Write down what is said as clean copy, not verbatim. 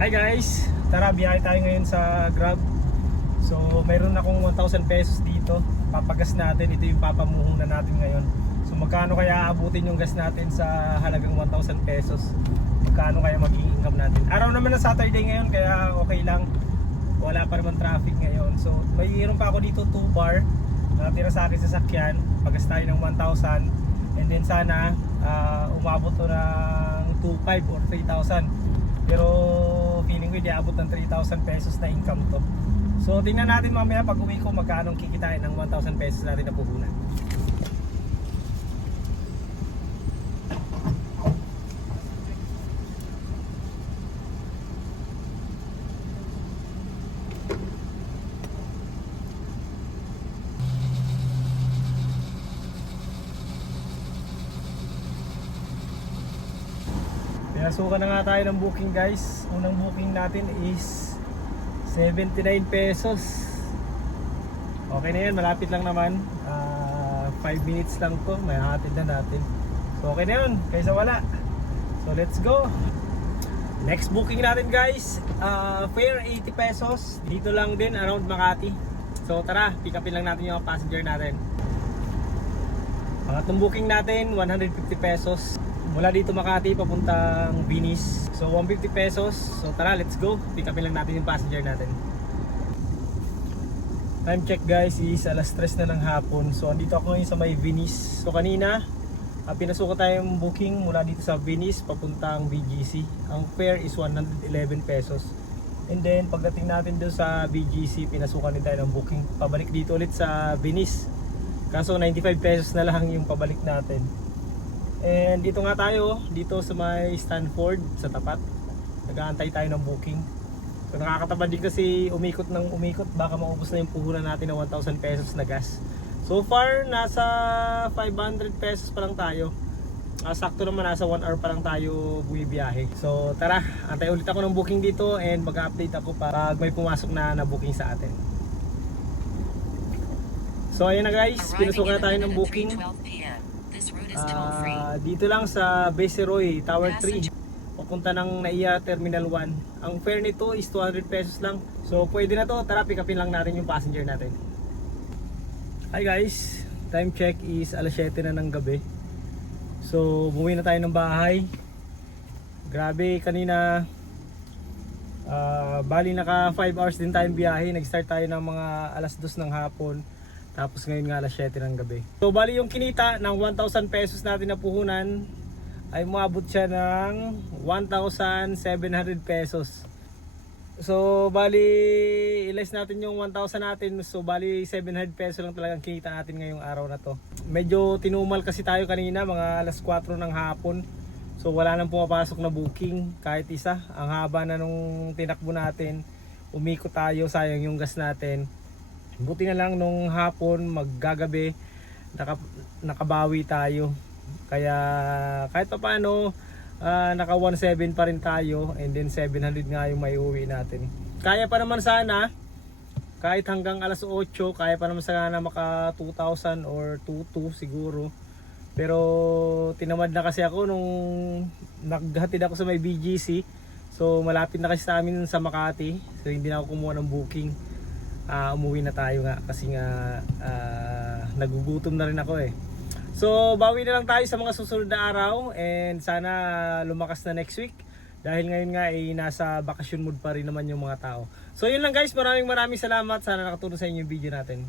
Hi guys, tara biyahe tayo ngayon sa Grab. So mayroon akong 1,000 pesos dito. Papagas natin, ito yung papamuhunan natin ngayon. So magkano kaya aabutin yung gas natin sa halagang 1,000 pesos? Magkano kaya magiging income natin? Araw naman na Saturday ngayon kaya okay lang. Wala pa naman traffic ngayon. So mayroon pa ako dito 2 bar natira sa akin sa sakyan. Pagas tayo ng 1,000. And then sana umabot to ng 2,500 or 3,000. Pero feeling ko hindi abot ng 3,000 pesos na income to. So tingnan natin mamaya pag uwi ko magkano kikitain ng 1,000 pesos natin na puhunan. Pinasukan na nga tayo ng booking guys. Unang booking natin is 79 pesos. Okay na yan, malapit lang naman. 5 minutes lang to, may hatid na natin. So okay na yun, kaysa wala. So let's go. Next booking natin guys, fare 80 pesos. Dito lang din, around Makati. So tara, pick upin lang natin yung passenger natin. Pangatlong booking natin, 150 pesos. Mula dito Makati papuntang Venice. So 150 pesos. So tara, let's go. Pick upin lang natin yung passenger natin. Time check guys is alas 3 na ng hapon. So andito ako ngayon sa may Venice. So kanina pinasukan tayong booking mula dito sa Venice papuntang BGC. Ang fare is 111 pesos. And then pagdating natin doon sa BGC, pinasukan din tayo ng booking pabalik dito ulit sa Venice. Kaso 95 pesos na lang yung pabalik natin. And dito nga tayo, dito sa may Stanford sa tapat. Nag-aantay tayo ng booking. So nakakatamad din kasi umikot ng umikot, baka maubos na yung puhunan natin ng 1,000 pesos na gas. So far nasa 500 pesos pa lang tayo. Sakto naman nasa 1 hour pa lang tayo bumibiyahe. So tara, antay ulit ako ng booking dito and mag-update ako pag may pumasok na booking sa atin. So ayun na guys, pinasukan na tayo ng booking. Dito lang sa Viceroy Tower 3 papunta ng NAIA Terminal 1. Ang fare nito is 200 pesos lang. So pwede na to, tara pick upin lang natin yung passenger natin. Hi guys, time check is alas 7 na ng gabi. So bumuwi na tayo ng bahay. Grabe kanina bali naka 5 hours din tayong biyahe. Nag-start tayo ng mga alas 2 ng hapon. Tapos ngayon nga alas 7 ng gabi. So bali yung kinita ng 1,000 pesos natin na puhunan ay umabot siya ng 1,700 pesos. So bali i-less natin yung 1,000 natin. So bali 700 pesos lang talagang kinita natin ngayong araw na to. Medyo tinumal kasi tayo kanina mga alas 4 ng hapon. So wala nang pumapasok na booking kahit isa. Ang haba na nung tinakbo natin. Umikot tayo, sayang yung gas natin. Buti na lang nung hapon maggagabi nakabawi tayo. Kaya kahit pa paano naka 1,700 pa rin tayo and then 700 nga yung maiuwi natin. Kaya pa naman sana kahit hanggang alas 8, kaya pa naman sana maka 2,000 or 2,200 siguro. Pero tinamad na kasi ako nung naghatid ako sa may BGC. So malapit na kasi sa amin sa Makati. So hindi na ako kumuha ng booking. Umuwi na tayo nga kasi nga nagugutom na rin ako eh. So bawi na lang tayo sa mga susunod na araw and sana lumakas na next week dahil ngayon nga ay nasa bakasyon mood pa rin naman yung mga tao. So yun lang guys, maraming salamat, sana nakatulong sa inyo yung video natin.